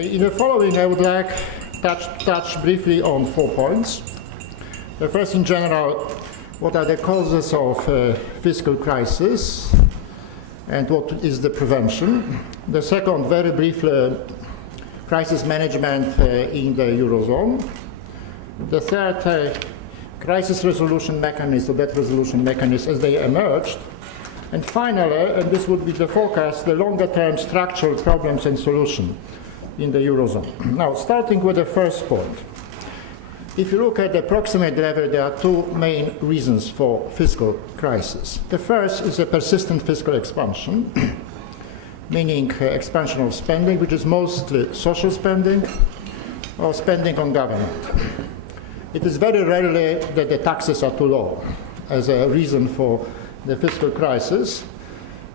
In the following, I would like to touch briefly on 4 points. The first, in general, what are the causes of fiscal crisis and what is the prevention. The second, very briefly, crisis management in the Eurozone. The third, crisis resolution mechanism, debt resolution mechanism as they emerged. And finally, and this would be the forecast, the longer-term structural problems and solution in the Eurozone. Now, starting with the first point. If you look at the approximate level, there are 2 main reasons for fiscal crisis. The first is a persistent fiscal expansion, meaning expansion of spending, which is mostly social spending or spending on government. It is very rarely that the taxes are too low as a reason for the fiscal crisis.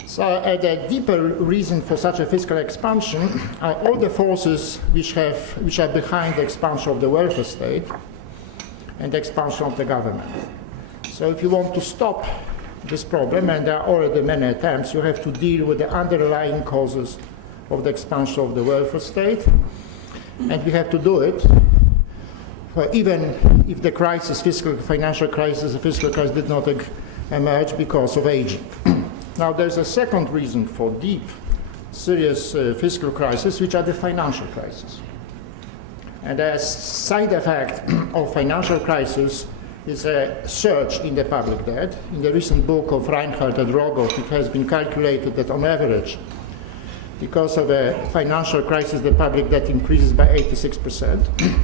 So the deeper reason for such a fiscal expansion are all the forces which are behind the expansion of the welfare state and the expansion of the government. So if you want to stop this problem, and there are already many attempts, you have to deal with the underlying causes of the expansion of the welfare state, and we have to do it even if the crisis, financial crisis, the fiscal crisis did not emerge because of aging. Now, there's a second reason for deep, serious fiscal crisis, which are the financial crisis. And a side effect of financial crisis is a surge in the public debt. In the recent book of Reinhardt and Rogoff, it has been calculated that on average, because of a financial crisis, the public debt increases by 86%.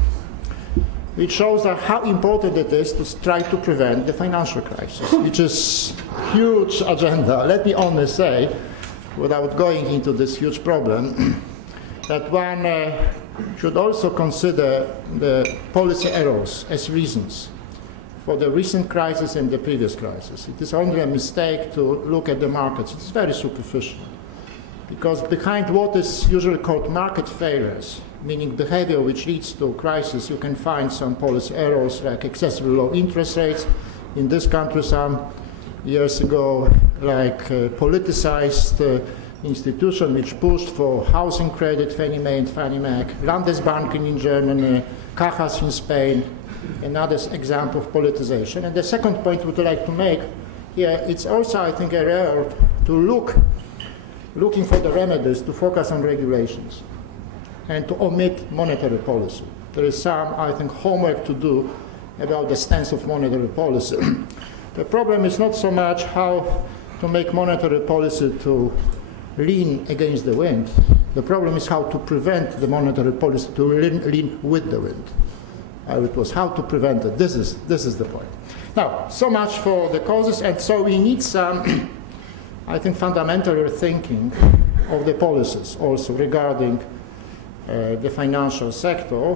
Which shows how important it is to try to prevent the financial crisis, which is a huge agenda. Let me only say, without going into this huge problem, that one should also consider the policy errors as reasons for the recent crisis and the previous crisis. It is only a mistake to look at the markets. It's very superficial. Because behind what is usually called market failures, meaning behavior which leads to crisis, you can find some policy errors like excessively low interest rates. In this country some years ago, like politicized institution which pushed for housing credit, Fannie Mae and Fannie Mac, Landesbanken in Germany, Cajas in Spain, another example of politicization. And the second point I would like to make here, it's also, I think, a rare to looking for the remedies to focus on regulations and to omit monetary policy. There is some, I think, homework to do about the stance of monetary policy. The problem is not so much how to make monetary policy to lean against the wind. The problem is how to prevent the monetary policy to lean with the wind. It was how to prevent it. This is the point. Now, so much for the causes, and so we need some, I think, fundamental thinking of the policies also regarding the financial sector,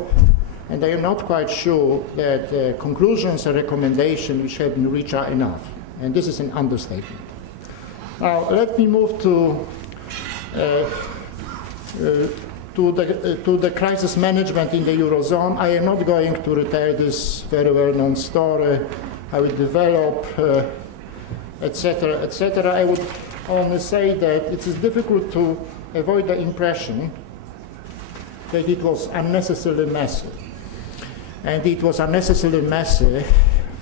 and I am not quite sure that conclusions and recommendations which have been reached are enough, and this is an understatement. Now, let me move to the crisis management in the Eurozone. I am not going to retell this very well-known story, how it developed, etc., etc. I would only say that it is difficult to avoid the impression that it was unnecessarily messy. And it was unnecessarily messy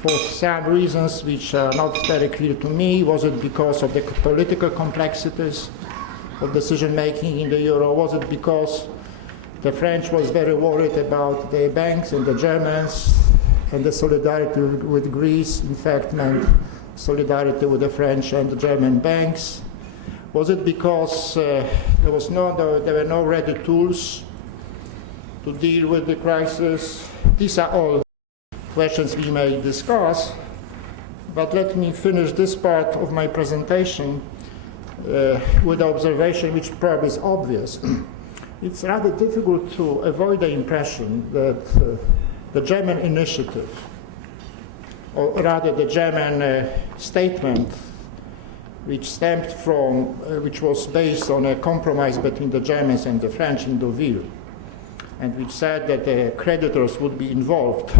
for some reasons which are not very clear to me. Was it because of the political complexities of decision-making in the euro? Was it because the French was very worried about the banks and the Germans, and the solidarity with Greece, in fact, meant solidarity with the French and the German banks? Was it because there were no ready tools to deal with the crisis? These are all questions we may discuss, but let me finish this part of my presentation with the observation which probably is obvious. It's rather difficult to avoid the impression that the German initiative, or rather the German statement, which stemmed from, which was based on a compromise between the Germans and the French in Deauville, and which said that the creditors would be involved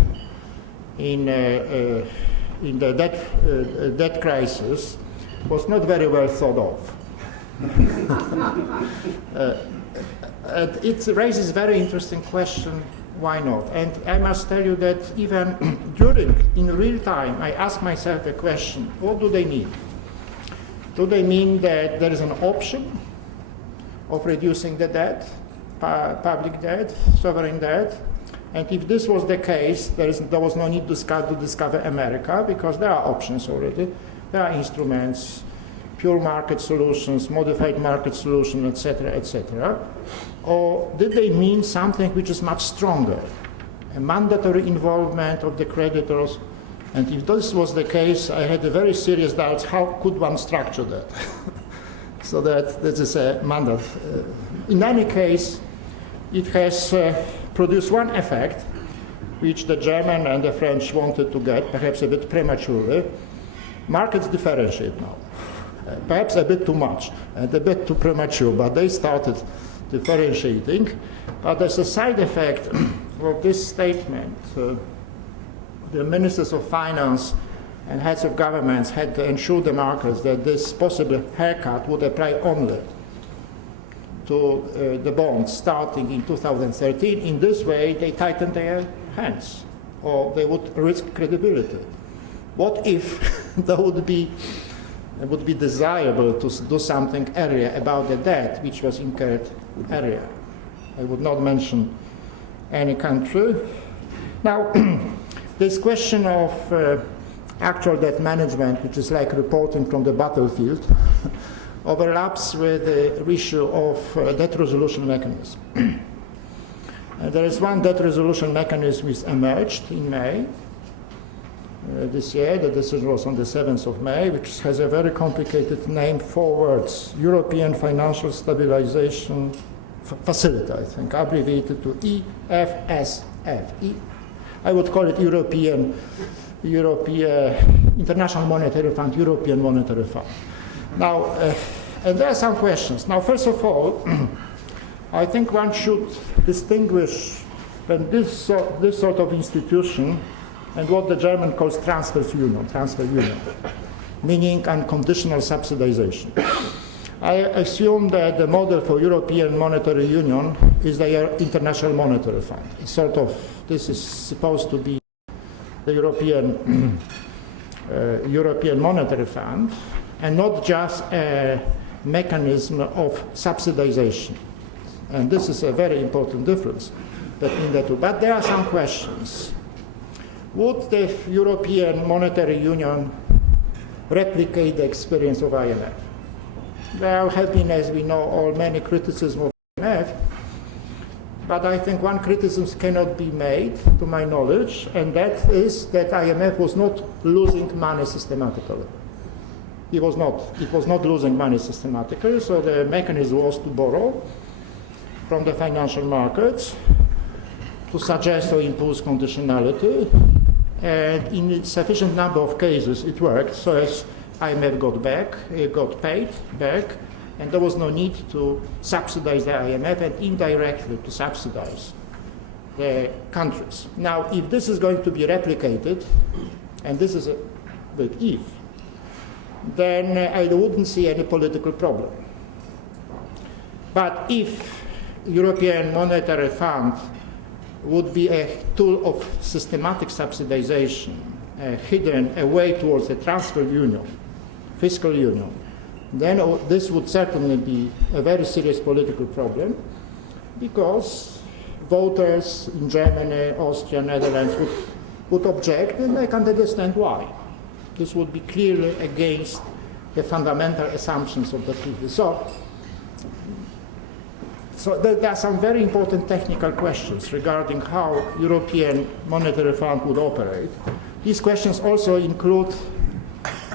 in the debt crisis, was not very well thought of. It raises a very interesting question, why not? And I must tell you that even in real time, I ask myself the question, what do they mean? Do they mean that there is an option of reducing the debt, public debt, sovereign debt? And if this was the case, there was no need to discover America, because there are options already. There are instruments, pure market solutions, modified market solution, etc., etc. Or did they mean something which is much stronger, a mandatory involvement of the creditors? And if this was the case, I had a very serious doubts, how could one structure that? So that this is a mandate. In any case, it has produced one effect, which the German and the French wanted to get, perhaps a bit prematurely. Markets differentiate now. Perhaps a bit too much and a bit too premature, but they started differentiating. But as a side effect of this statement, the ministers of finance and heads of governments had to ensure the markets that this possible haircut would apply only to the bonds starting in 2013. In this way, they tightened their hands, or they would risk credibility. What if there would be it would be desirable to do something earlier about the debt which was incurred earlier? I would not mention any country. Now, this question of actual debt management, which is like reporting from the battlefield, overlaps with the issue of debt resolution mechanism. There is one debt resolution mechanism which emerged in May this year. The decision was on the 7th of May, which has a very complicated name, 4 words: European Financial Stabilization Facility, I think, abbreviated to EFSF. I would call it European International Monetary Fund, European Monetary Fund. Now, and there are some questions. Now, first of all, I think one should distinguish when this sort of institution and what the German calls transfer union, meaning unconditional subsidization. I assume that the model for European Monetary Union is the International Monetary Fund. It's sort of, this is supposed to be the European Monetary Fund, and not just a mechanism of subsidization. And this is a very important difference between the two. But there are some questions. Would the European Monetary Union replicate the experience of IMF? There have been, as we know, many criticisms of IMF, but I think one criticism cannot be made, to my knowledge, and that is that IMF was not losing money systematically. It was not losing money systematically, so the mechanism was to borrow from the financial markets, to suggest or impose conditionality, and in a sufficient number of cases it worked, so as IMF got paid back, and there was no need to subsidize the IMF and indirectly to subsidize the countries. Now, if this is going to be replicated, and this is a big if, then I wouldn't see any political problem. But if European Monetary Fund would be a tool of systematic subsidization, hidden away towards a transfer union, fiscal union, then this would certainly be a very serious political problem, because voters in Germany, Austria, Netherlands would object, and I can understand why. This would be clearly against the fundamental assumptions of the treaty. So there are some very important technical questions regarding how European Monetary Fund would operate. These questions also include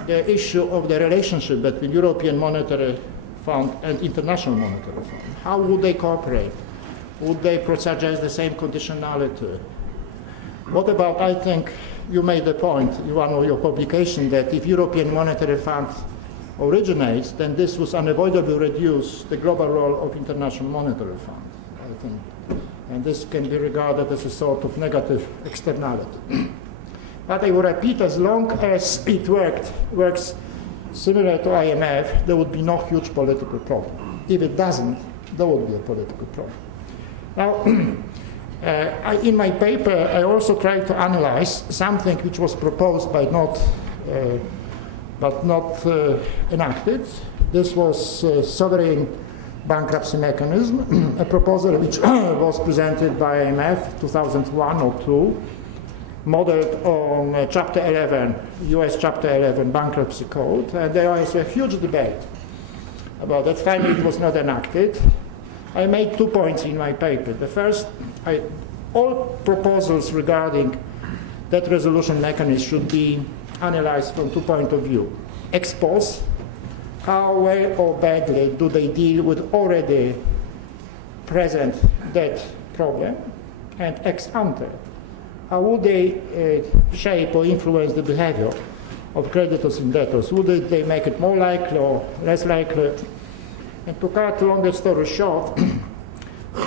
the issue of the relationship between European Monetary Fund and International Monetary Fund. How would they cooperate? Would they suggest the same conditionality? What about, I think you made the point in one of your publications, that if European Monetary Fund originates, then this would unavoidably reduce the global role of International Monetary Fund, I think. And this can be regarded as a sort of negative externality. But I will repeat, as long as it works similar to IMF, there would be no huge political problem. If it doesn't, There would be a political problem. Now, in my paper, I also tried to analyze something which was proposed but not enacted. This was sovereign bankruptcy mechanism, a proposal which was presented by IMF 2001 or 2, modeled on Chapter 11, US Chapter 11 bankruptcy code. And there was a huge debate about that. Finally, it was not enacted. I made 2 points in my paper. The first, all proposals regarding that resolution mechanism should be analyzed from 2 points of view. Ex post, how well or badly do they deal with already present debt problem, and ex ante, how would they shape or influence the behavior of creditors and debtors? Would they make it more likely or less likely? And to cut a longer story short,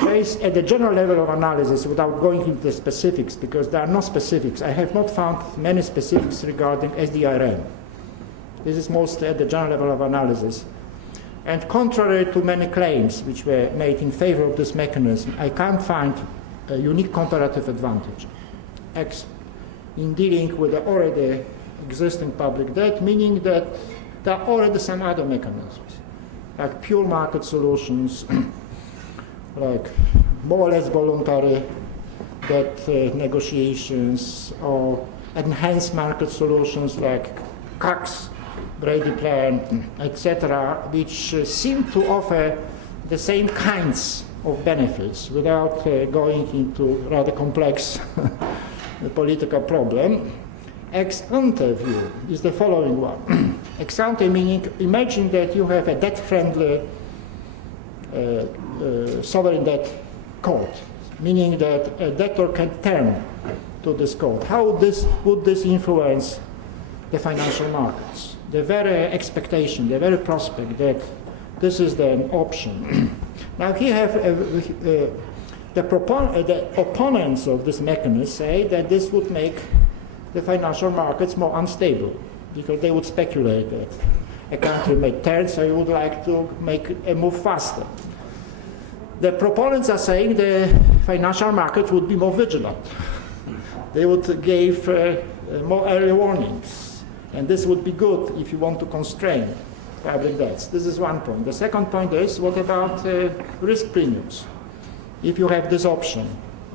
based at the general level of analysis, without going into the specifics, because there are no specifics, I have not found many specifics regarding SDRM. This is mostly at the general level of analysis. And contrary to many claims which were made in favor of this mechanism, I can't find a unique comparative advantage in dealing with the already existing public debt, meaning that there are already some other mechanisms, like pure market solutions, like more or less voluntary debt negotiations, or enhanced market solutions like CACs, Brady Plan, etc., which seem to offer the same kinds of benefits without going into rather complex political problem. Ex ante view is the following one. Ex ante meaning, imagine that you have a debt-friendly sovereign debt court, meaning that a debtor can turn to this court. How would this influence the financial markets? The very expectation, the very prospect that this is the option. Now here have the opponents of this mechanism say that this would make the financial markets more unstable, because they would speculate that a country may turn, so you would like to make a move faster. The proponents are saying the financial markets would be more vigilant. They would give more early warnings. And this would be good if you want to constrain public debts. This is one point. The second point is, what about risk premiums? If you have this option,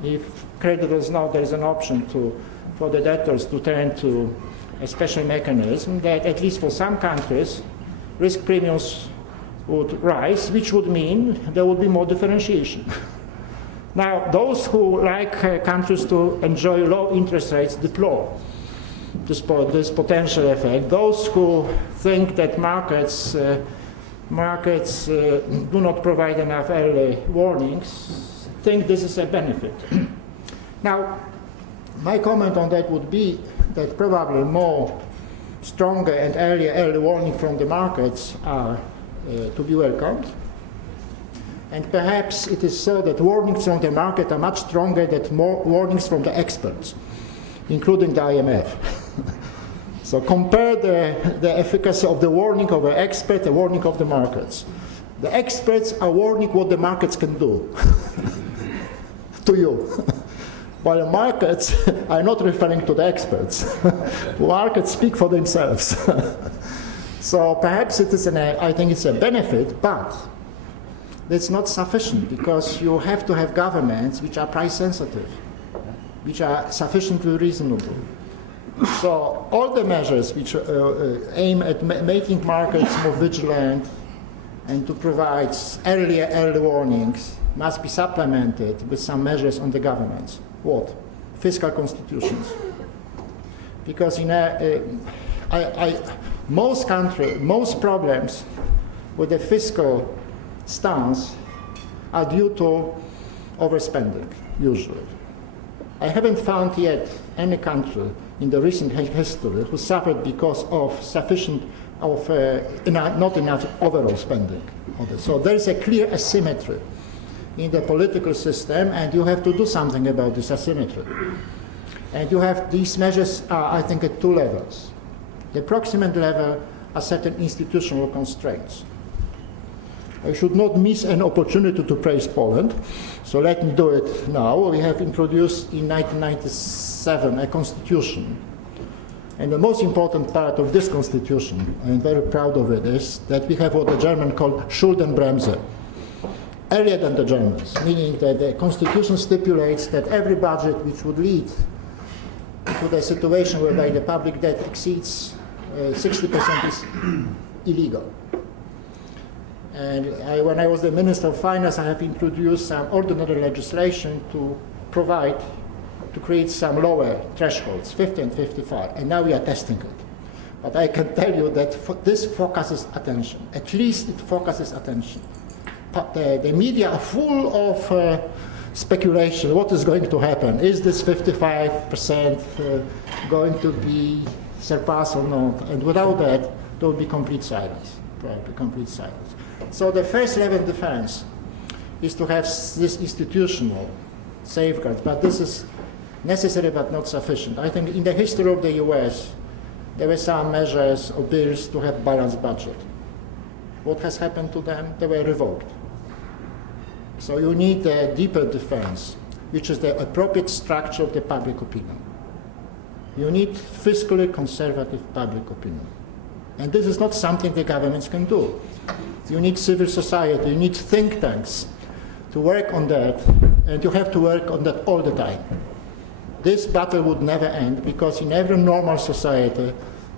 if creditors know there is an option for the debtors to turn to a special mechanism, that at least for some countries, risk premiums would rise, which would mean there would be more differentiation. Now, those who like countries to enjoy low interest rates deplore this potential effect. Those who think that markets do not provide enough early warnings think this is a benefit. Now, my comment on that would be that probably more stronger and early warning from the markets are to be welcomed. And perhaps it is so that warnings from the market are much stronger than more warnings from the experts, including the IMF. So compare the efficacy of the warning of an expert, the warning of the markets. The experts are warning what the markets can do to you, while the markets are not referring to the experts. Markets speak for themselves. So perhaps it is I think it's a benefit, but it's not sufficient, because you have to have governments which are price sensitive, which are sufficiently reasonable. So all the measures which aim at making markets more vigilant and to provide early warnings must be supplemented with some measures on the governments. What? Fiscal constitutions. Because most problems with the fiscal stance are due to overspending, usually. I haven't found yet any country in the recent history who suffered because of not enough overall spending. So there is a clear asymmetry in the political system, and you have to do something about this asymmetry. And you have these measures are, I think, at two levels. The proximate level are certain institutional constraints. I should not miss an opportunity to praise Poland, so let me do it now. We have introduced in 1997 a constitution. And the most important part of this constitution, I'm very proud of it, is that we have what the Germans call Schuldenbremse, earlier than the Germans, meaning that the constitution stipulates that every budget which would lead to the situation whereby the public debt exceeds 60% is illegal. And when I was the Minister of Finance, I have introduced some ordinary legislation to create some lower thresholds, 50 and 55, and now we are testing it. But I can tell you that this focuses attention. At least it focuses attention. But the media are full of speculation. What is going to happen? Is this 55% going to be surpassed or not? And without that, there will be complete silence, probably complete silence. So the first level of defense is to have this institutional safeguard, but this is necessary but not sufficient. I think in the history of the US, there were some measures or bills to have balanced budget. What has happened to them? They were revoked. So you need a deeper defense, which is the appropriate structure of the public opinion. You need fiscally conservative public opinion. And this is not something the governments can do. You need civil society, you need think tanks to work on that, and you have to work on that all the time. This battle would never end, because in every normal society,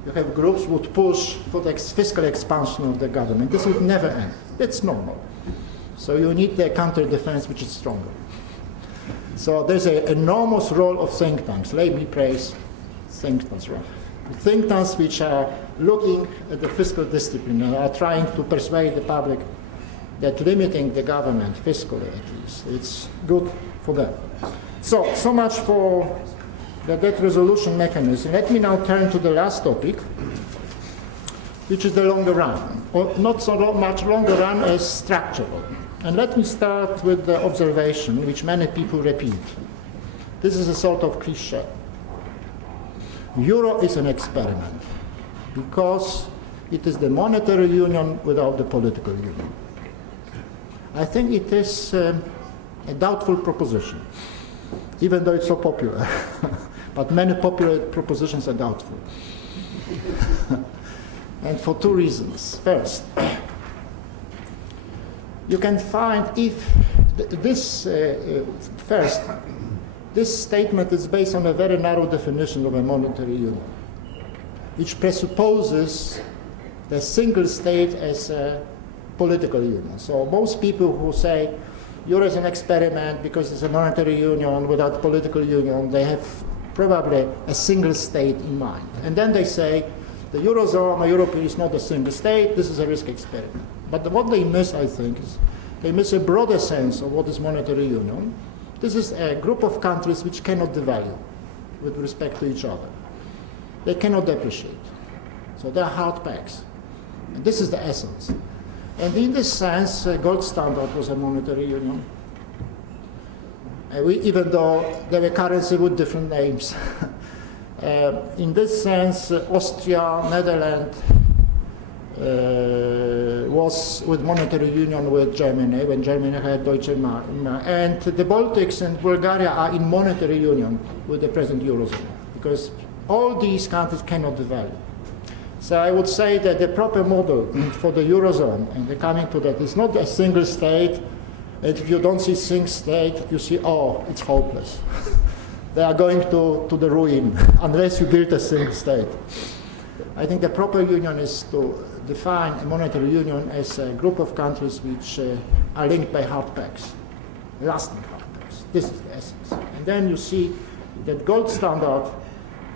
you have groups would push for the fiscal expansion of the government. This would never end. It's normal. So you need the counter-defense which is stronger. So there's an enormous role of think tanks. Let me praise think tanks. Right? Think tanks which are looking at the fiscal discipline and are trying to persuade the public that limiting the government fiscally at least, it's good for them. So much for the debt resolution mechanism. Let me now turn to the last topic, which is the longer run, or not so much longer run as structural. And let me start with the observation which many people repeat. This is a sort of cliche. Euro is an experiment because it is the monetary union without the political union. I think it is a doubtful proposition, even though it's so popular. But many popular propositions are doubtful. And for two reasons. First, you can find this statement is based on a very narrow definition of a monetary union, which presupposes the single state as a political union. So most people who say Euro is an experiment because it's a monetary union without political union, they have probably a single state in mind. And then they say the Eurozone or Europe is not a single state, this is a risk experiment. But what they miss, I think, is they miss a broader sense of what is monetary union. This is a group of countries which cannot devalue with respect to each other. They cannot depreciate. So they are hard pegs. And this is the essence. And in this sense, gold standard was a monetary union. Even though there were currencies with different names. In this sense, Austria, Netherlands, was with monetary union with Germany, when Germany had Deutsche Mark. And the Baltics and Bulgaria are in monetary union with the present Eurozone, because all these countries cannot devalue. So I would say that the proper model for the Eurozone, and coming to that, is not a single state, and if you don't see single state, you see, oh, it's hopeless. They are going to the ruin, unless you build a single state. I think the proper union is to define a monetary union as a group of countries which are linked by hard pegs, lasting hard pegs. This is the essence. And then you see that gold standard,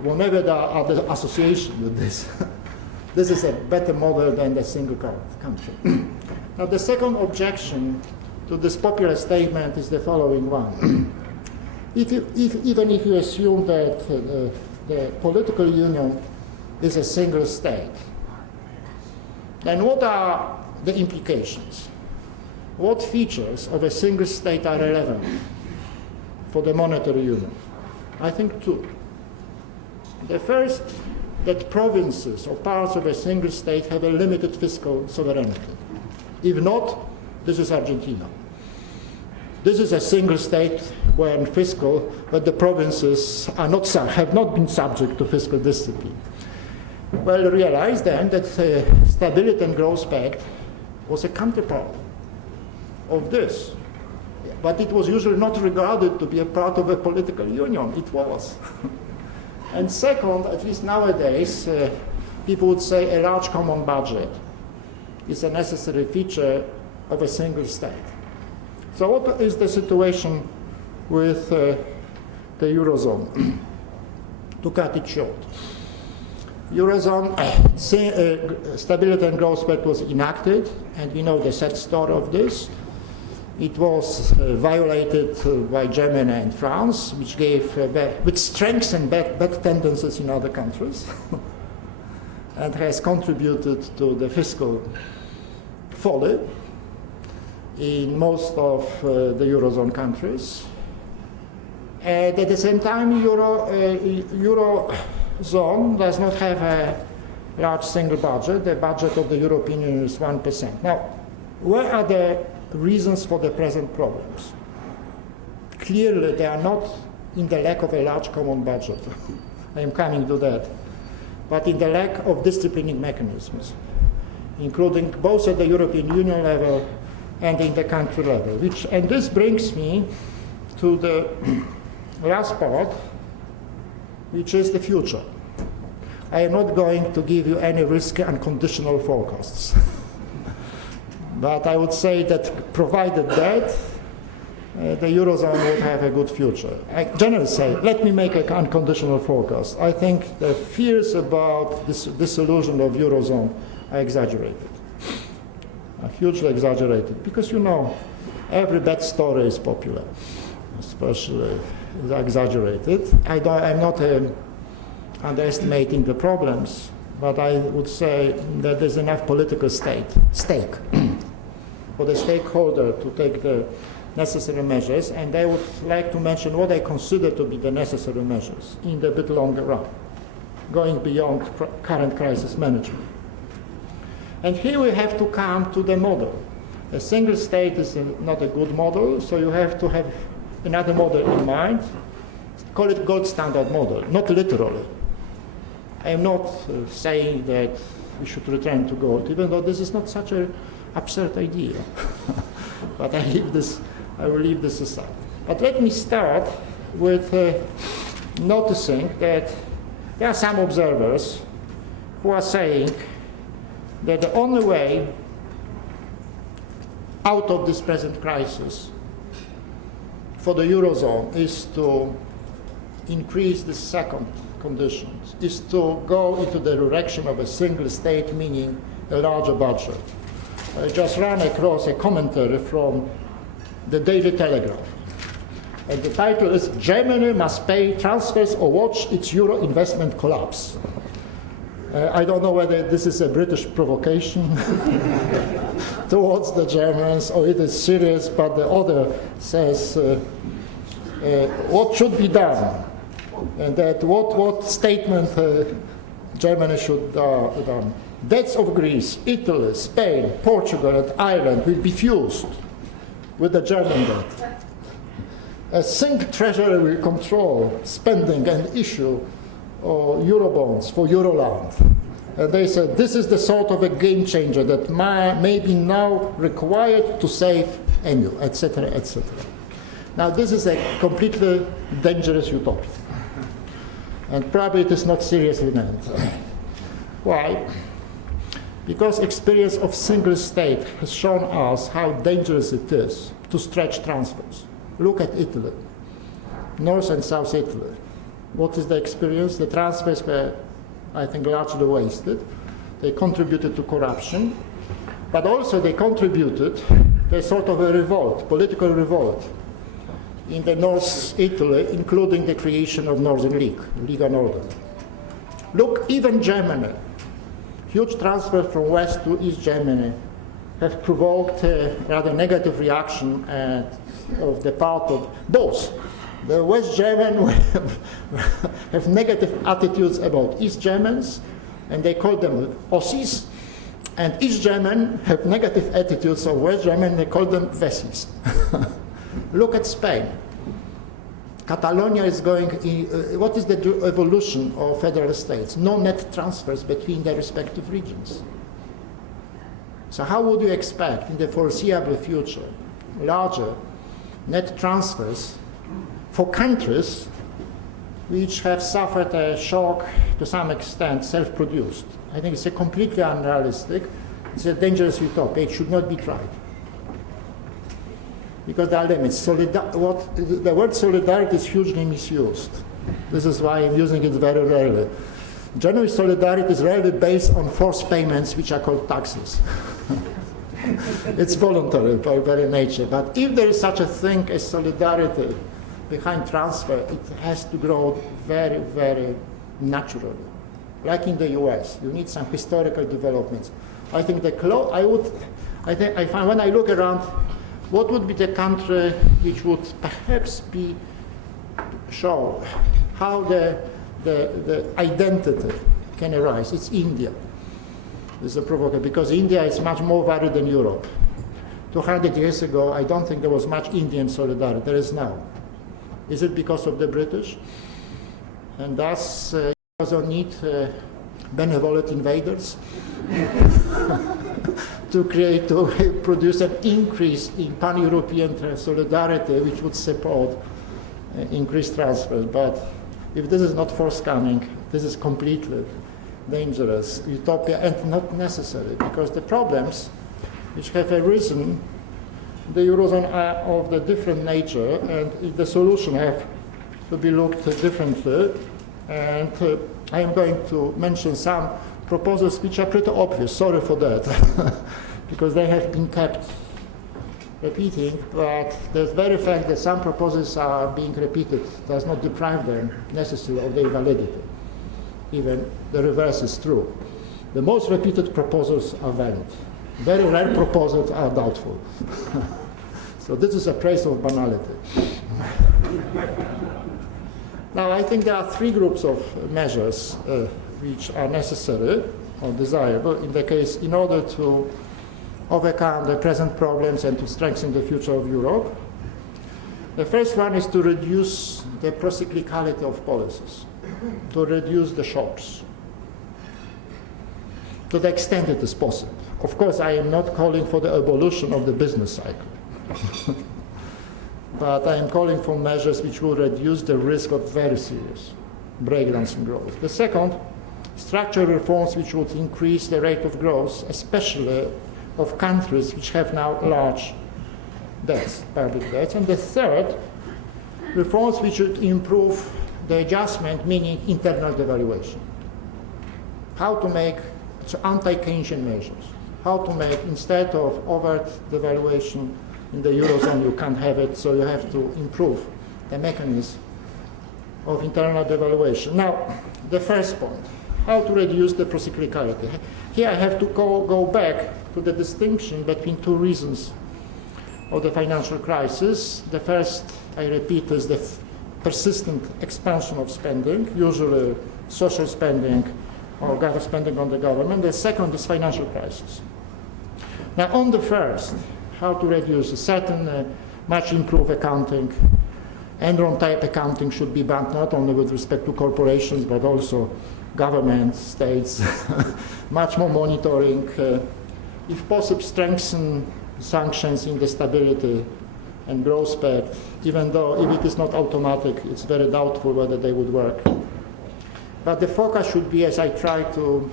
whenever there are the association with this, this is a better model than the single country. Now the second objection to this popular statement is the following one. Even if you assume that the political union is a single state, then what are the implications? What features of a single state are relevant for the monetary union? I think two. The first, that provinces or parts of a single state have a limited fiscal sovereignty. If not, This is Argentina. This is a single state when but the provinces are have not been subject to fiscal discipline. Well, realize then that the Stability and Growth Pact was a counterpart of this. But it was usually not regarded to be a part of a political union. It was. And second, at least nowadays, people would say a large common budget is a necessary feature of a single state. So what is the situation with the Eurozone? To cut it short. Eurozone Stability and Growth Pact was enacted, and we know the sad story of this. It was violated by Germany and France, which strengthened bad tendencies in other countries and has contributed to the fiscal folly in most of the Eurozone countries. And at the same time, Eurozone does not have a large single budget. The budget of the European Union is 1%. Now, where are the reasons for the present problems? Clearly, they are not in the lack of a large common budget. I am coming to that. But in the lack of disciplining mechanisms, including both at the European Union level and in the country level. And this brings me to the last part, which is the future. I am not going to give you any risky unconditional forecasts. But I would say that provided that, the Eurozone would have a good future. I generally say, let me make an unconditional forecast. I think the fears about this dissolution of Eurozone are exaggerated, are hugely exaggerated, because every bad story is popular, especially exaggerated. I'm not underestimating the problems, but I would say that there's enough political stake for the stakeholder to take the necessary measures, and I would like to mention what I consider to be the necessary measures in the bit longer run, going beyond current crisis management. And here we have to come to the model. A single state is not a good model, so you have to have another model in mind. Call it gold standard model, not literally. I am not saying that we should return to gold, even though this is not such an absurd idea. But I will leave this aside. But let me start with noticing that there are some observers who are saying that the only way out of this present crisis for the Eurozone is to increase the second conditions, is to go into the direction of a single state, meaning a larger budget. I just ran across a commentary from the Daily Telegraph, and the title is "Germany must pay transfers or watch its euro investment collapse." I don't know whether this is a British provocation towards the Germans or it is serious, but the author says what should be done, and that what statement Germany should done. Debts of Greece, Italy, Spain, Portugal, and Ireland will be fused with the German debt. A single treasury will control spending and issue Eurobonds for Euroland. And they said this is the sort of a game changer that may be now required to save EMU, etc., etc. Now this is a completely dangerous utopia. And probably it is not seriously meant. Why? Because experience of single state has shown us how dangerous it is to stretch transfers. Look at Italy, North and South Italy. What is the experience? The transfers were, I think, largely wasted. They contributed to corruption, but also they contributed to a sort of a revolt, political revolt, in the North Italy, including the creation of Northern League, Liga Northern. Look, even Germany. Huge transfers from West to East Germany have provoked a rather negative reaction of the part of both. The West Germans have negative attitudes about East Germans, and they call them Ossis, And East German have negative attitudes of West German, they call them Wessis. Look at Spain. Catalonia is going, what is the evolution of federal states? No net transfers between their respective regions. So how would you expect in the foreseeable future larger net transfers for countries which have suffered a shock to some extent, self-produced? I think it's a completely unrealistic, it's a dangerous utopia, it should not be tried. Because there are limits. The word solidarity is hugely misused. This is why I'm using it very rarely. Generally, solidarity is rarely based on forced payments, which are called taxes. It's voluntary by very nature. But if there is such a thing as solidarity behind transfer, it has to grow very, very naturally. Like in the US, you need some historical developments. I think I find when I look around, what would be the country which would perhaps show how the identity can arise? It's India. This is a provocative, because India is much more varied than Europe. 200 years ago, I don't think there was much Indian solidarity. There is now. Is it because of the British? And thus, you also need benevolent invaders to produce an increase in pan-European solidarity, which would support increased transfers. But if this is not forthcoming, this is completely dangerous utopia and not necessary, because the problems which have arisen in the Eurozone are of the different nature, and the solution have to be looked differently. And I am going to mention some proposals which are pretty obvious, sorry for that, because they have been kept repeating, but the very fact that some proposals are being repeated does not deprive them necessarily of their validity. Even the reverse is true. The most repeated proposals are valid. Very rare proposals are doubtful. So this is a praise of banality. Now, I think there are three groups of measures which are necessary or desirable in order to overcome the present problems and to strengthen the future of Europe. The first one is to reduce the procyclicality of policies, to reduce the shocks to the extent it is possible. Of course, I am not calling for the abolition of the business cycle. But I am calling for measures which will reduce the risk of very serious breakdowns in growth. The second, structural reforms which would increase the rate of growth, especially of countries which have now large debts, public debts. And the third, reforms which would improve the adjustment, meaning internal devaluation. How to make anti-Keynesian measures. How to make, instead of overt devaluation, in the Eurozone, you can't have it, so you have to improve the mechanism of internal devaluation. Now, the first point, how to reduce the procyclicality. Here I have to go back to the distinction between two reasons of the financial crisis. The first, I repeat, is the persistent expansion of spending, usually social spending or spending on the government. The second is financial crisis. Now, on the first, how to reduce a certain much improved accounting. Enron-type accounting should be banned not only with respect to corporations, but also governments, states, much more monitoring. If possible, strengthen sanctions in the Stability and Growth Pact, even though if it is not automatic, it's very doubtful whether they would work. But the focus should be, as I try to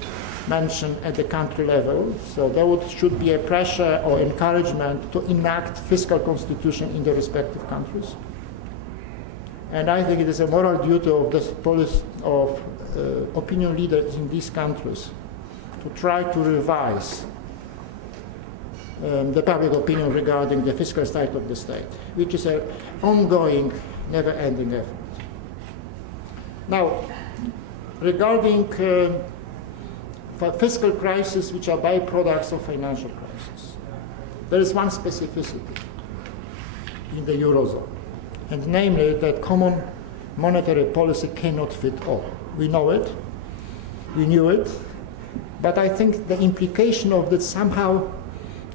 mention, at the country level. So there should be a pressure or encouragement to enact fiscal constitution in the respective countries. And I think it is a moral duty of opinion leaders in these countries to try to revise the public opinion regarding the fiscal state of the state, which is an ongoing, never-ending effort. Now, regarding fiscal crisis, which are byproducts of financial crisis, there is one specificity in the Eurozone, and namely that common monetary policy cannot fit all. We know it, we knew it, But I think the implication of that somehow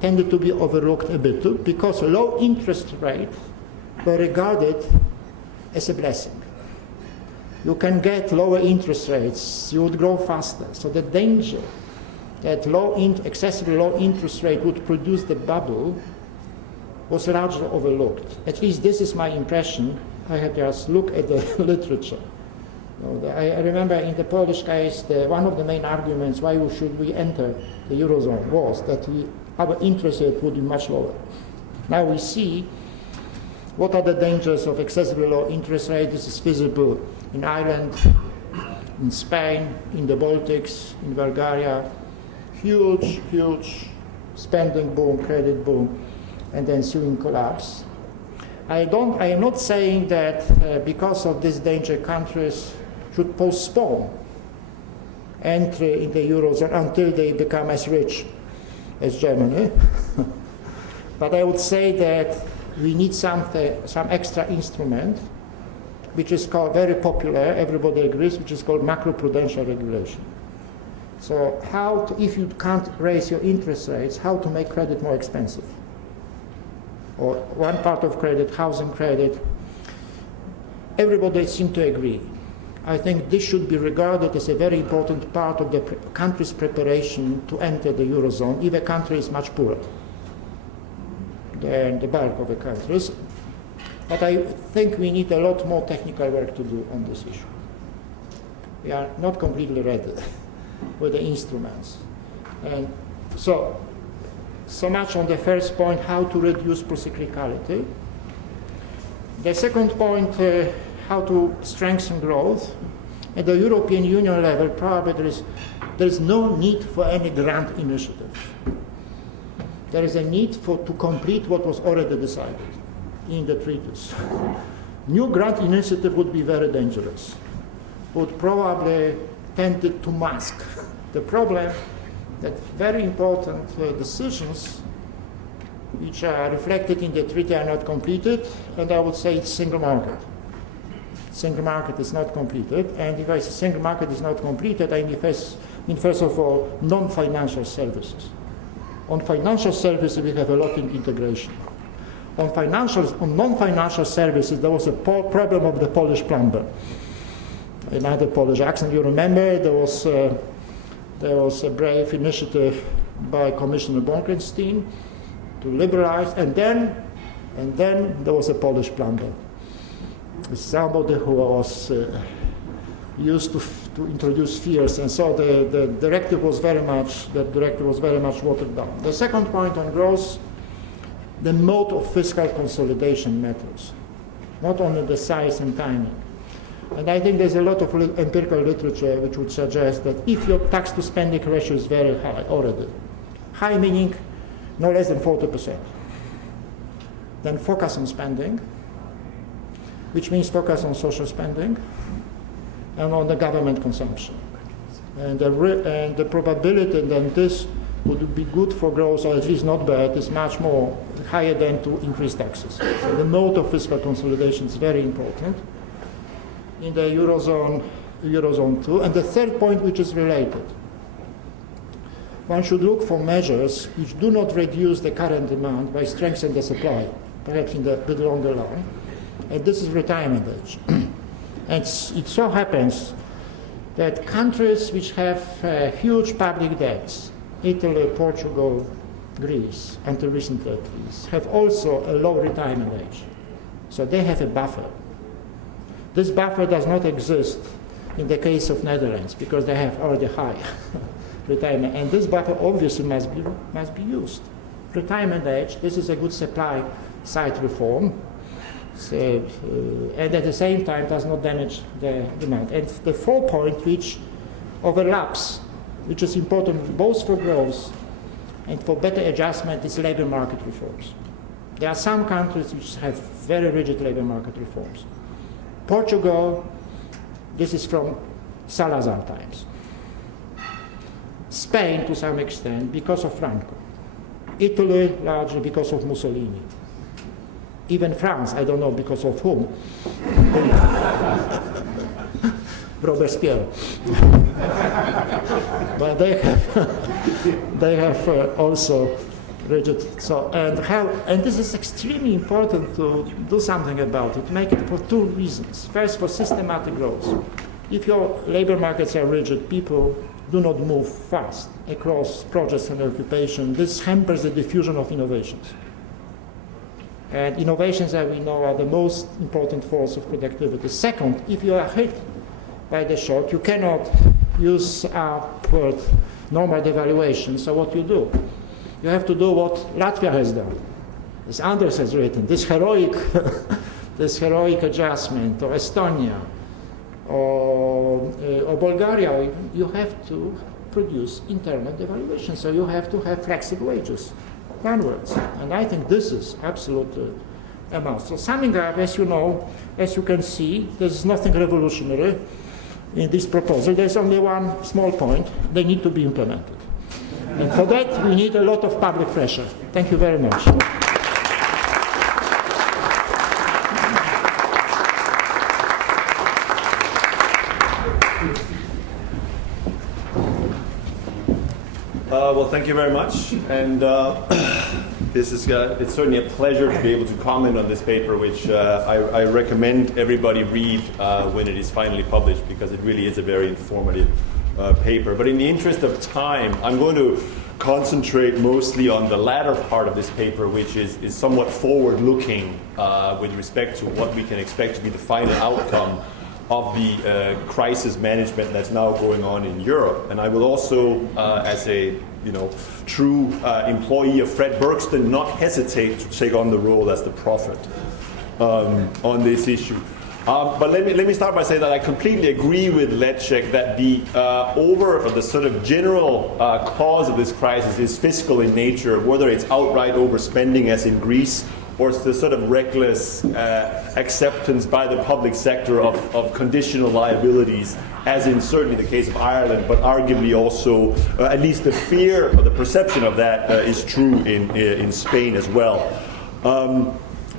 tended to be overlooked a bit too, because low interest rates were regarded as a blessing. You can get lower interest rates, you would grow faster. So the danger that excessively low interest rate would produce the bubble was largely overlooked. At least this is my impression. I have just looked at the literature. I remember in the Polish case, one of the main arguments why should we enter the Eurozone was that our interest rate would be much lower. Now we see what are the dangers of excessively low interest rate. This is visible in Ireland, in Spain, in the Baltics, in Bulgaria. Huge spending boom, credit boom, and then ensuing collapse. I am not saying that because of this danger countries should postpone entry in the Eurozone until they become as rich as Germany. But I would say that we need some extra instrument, which is called very popular, everybody agrees, which is called macroprudential regulation. So if you can't raise your interest rates, how to make credit more expensive? Or one part of credit, housing credit, everybody seems to agree. I think this should be regarded as a very important part of the country's preparation to enter the Eurozone if a country is much poorer than the bulk of the countries. But I think we need a lot more technical work to do on this issue. We are not completely ready with the instruments. And so much on the first point, how to reduce procyclicality. The second point, how to strengthen growth. At the European Union level, probably there is no need for any grand initiative. There is a need to complete what was already decided in the treaties. New grand initiative would be very dangerous, would probably tend to mask the problem that very important decisions which are reflected in the treaty are not completed, and I would say it's single market. Single market is not completed, and if I say single market is not completed, I mean first of all non-financial services. On financial services we have a lot in integration. On non-financial services there was a problem of the Polish plumber. Another Polish accent, you remember, there was a brave initiative by Commissioner Bolkestein to liberalize, and then there was a Polish plumber. Somebody who was used to introduce fears, and so the directive was very much watered down. The second point on growth, the mode of fiscal consolidation matters, not only the size and timing. And I think there's a lot of empirical literature which would suggest that if your tax to spending ratio is very high already, high meaning no less than 40%, then focus on spending, which means focus on social spending and on the government consumption. And the probability that this would be good for growth, or at least not bad, is much more higher than to increase taxes. So the mode of fiscal consolidation is very important in the Eurozone too. And the third point, which is related, one should look for measures which do not reduce the current demand by strengthening the supply, perhaps in the longer run. And this is retirement age. And it so happens that countries which have huge public debts, Italy, Portugal, Greece, until recently at least, have also a low retirement age. So they have a buffer. This buffer does not exist in the case of Netherlands because they have already high retirement, and this buffer obviously must be used. Retirement age, this is a good supply side reform, so, and at the same time does not damage the demand. And the fourth point, which overlaps, which is important both for growth and for better adjustment, is labor market reforms. There are some countries which have very rigid labor market reforms. Portugal, this is from Salazar times. Spain, to some extent, because of Franco. Italy, largely because of Mussolini. Even France, I don't know because of whom. Robespierre. But they have also rigid. So and this is extremely important to do something about it. Make it for two reasons. First, for systematic growth. If your labor markets are rigid, people do not move fast across projects and occupation. This hampers the diffusion of innovations. And innovations, as we know, are the most important force of productivity. Second, if you are hit by the shock, you cannot use upward normal devaluation. So what you do? You have to do what Latvia has done, as Anders has written, this heroic adjustment, or Estonia, or Bulgaria. You have to produce internal devaluation, so you have to have flexible wages downwards. And I think this is absolutely a must. So summing up, as you know, as you can see, there's nothing revolutionary in this proposal. There's only one small point: they need to be implemented. And for that, we need a lot of public pressure. Thank you very much. Well, thank you very much. And this is it's certainly a pleasure to be able to comment on this paper, which I recommend everybody read when it is finally published, because it really is a very informative paper. But in the interest of time, I'm going to concentrate mostly on the latter part of this paper, which is somewhat forward-looking with respect to what we can expect to be the final outcome of the crisis management that's now going on in Europe. And I will also, as a true employee of Fred Bergston, not hesitate to take on the role as the prophet on this issue. But let me start by saying that I completely agree with Leszek that the sort of general cause of this crisis is fiscal in nature, whether it's outright overspending as in Greece, or it's the sort of reckless acceptance by the public sector of conditional liabilities, as in certainly the case of Ireland, but arguably also, at least the fear or the perception of that is true in Spain as well.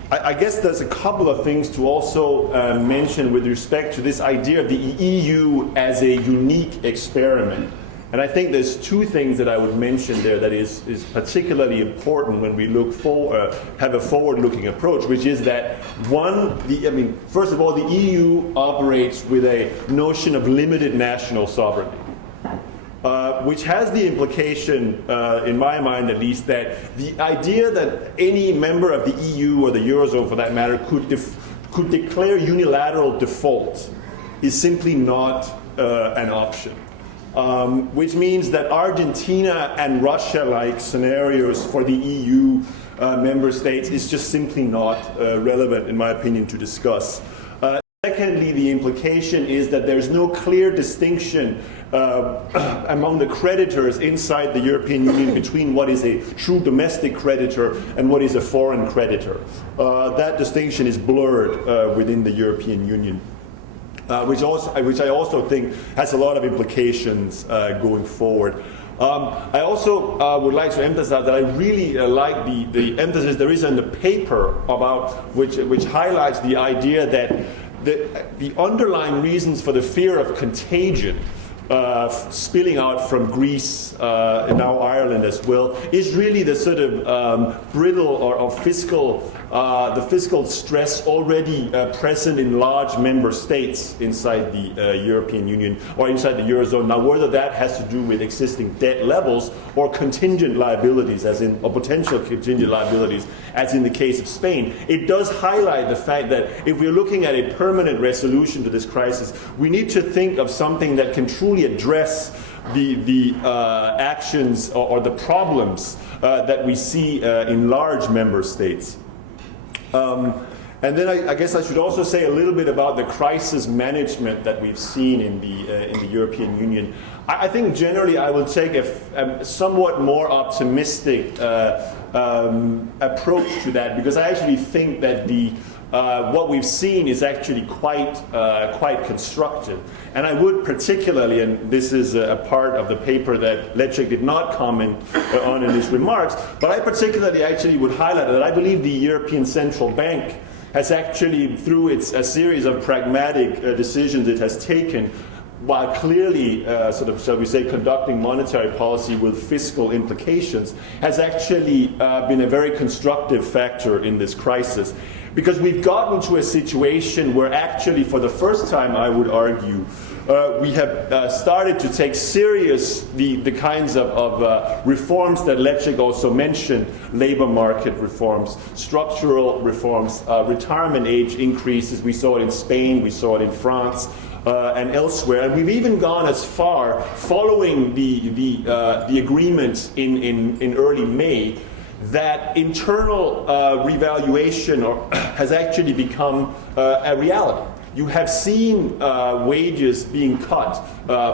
I guess there's a couple of things to also mention with respect to this idea of the EU as a unique experiment. And I think there's two things that I would mention there that is particularly important when we have a forward-looking approach, which is that first of all, the EU operates with a notion of limited national sovereignty, which has the implication, in my mind at least, that the idea that any member of the EU or the Eurozone, for that matter, could declare unilateral default is simply not an option. Which means that Argentina and Russia-like scenarios for the EU member states is just simply not relevant, in my opinion, to discuss. Secondly, the implication is that there's no clear distinction among the creditors inside the European Union between what is a true domestic creditor and what is a foreign creditor. That distinction is blurred within the European Union. Which I also think has a lot of implications going forward. I also would like to emphasize that I really like the emphasis there is in the paper about which highlights the idea that the underlying reasons for the fear of contagion spilling out from Greece and now Ireland as well is really the sort of brittle or fiscal the fiscal stress already present in large member states inside the European Union or inside the Eurozone. Now, whether that has to do with existing debt levels or contingent liabilities, or potential contingent liabilities, as in the case of Spain, it does highlight the fact that if we're looking at a permanent resolution to this crisis, we need to think of something that can truly address the actions or the problems that we see in large member states. And then I guess I should also say a little bit about the crisis management that we've seen in the European Union. I think generally I will take a somewhat more optimistic approach to that, because I actually think that what we've seen is actually quite constructive. And I would particularly, and this is a part of the paper that Leszek did not comment on in his remarks, but I particularly actually would highlight that I believe the European Central Bank has actually, through a series of pragmatic decisions it has taken, while clearly sort of, shall we say, conducting monetary policy with fiscal implications, has actually been a very constructive factor in this crisis. Because we've gotten to a situation where actually, for the first time, I would argue, we have started to take serious the kinds of reforms that Leszek also mentioned: labor market reforms, structural reforms, retirement age increases. We saw it in Spain, we saw it in France, and elsewhere. And we've even gone as far, following the agreement in early May, that internal revaluation has actually become a reality. You have seen wages being cut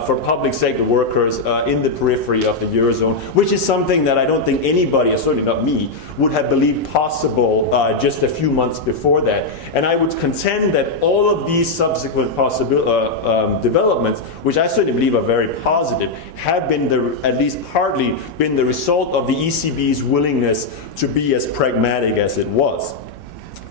for public sector workers in the periphery of the Eurozone, which is something that I don't think anybody, certainly not me, would have believed possible just a few months before that. And I would contend that all of these subsequent developments, which I certainly believe are very positive, have been at least partly been the result of the ECB's willingness to be as pragmatic as it was.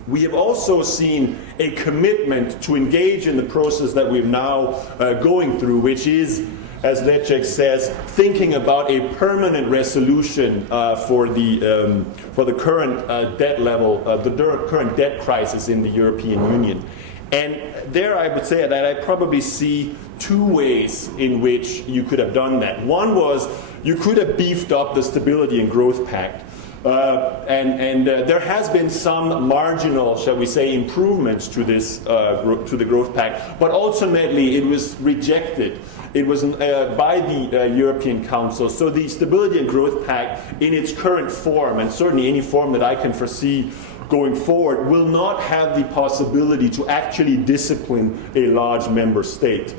We have also seen a commitment to engage in the process that we're now going through, which is, as Leszek says, thinking about a permanent resolution for the current debt level, the current debt crisis in the European Union. And there I would say that I probably see two ways in which you could have done that. One was you could have beefed up the Stability and Growth Pact. There has been some marginal, shall we say, improvements to this to the Growth Pact, but ultimately it was rejected. It was by the European Council. So the Stability and Growth Pact, in its current form, and certainly any form that I can foresee going forward, will not have the possibility to actually discipline a large member state,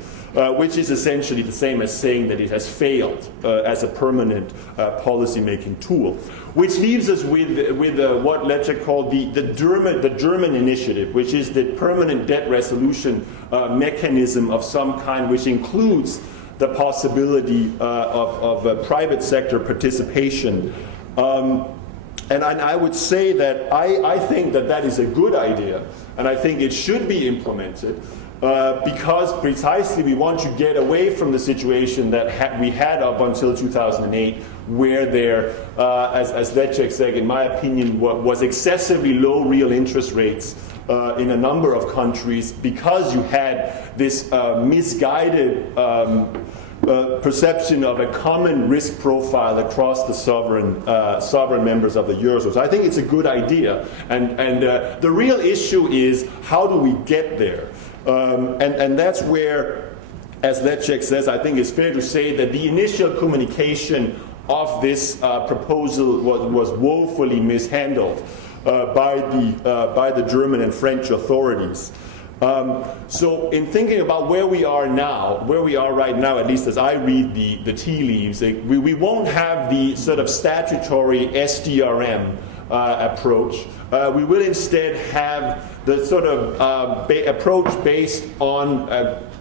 which is essentially the same as saying that it has failed as a permanent policy-making tool. Which leaves us with what Leszek called the German initiative, which is the permanent debt resolution mechanism of some kind, which includes the possibility of private sector participation. And I would say that I think that is a good idea, and I think it should be implemented. Because precisely we want to get away from the situation that we had up until 2008, where there, as Leszek said, in my opinion, was excessively low real interest rates in a number of countries, because you had this misguided perception of a common risk profile across the sovereign members of the Eurozone. So I think it's a good idea, and the real issue is, how do we get there? And that's where, as Leszek says, I think it's fair to say that the initial communication of this proposal was woefully mishandled by the German and French authorities. So in thinking about where we are right now, at least as I read the tea leaves, we won't have the sort of statutory SDRM approach. We will instead have the sort of approach based on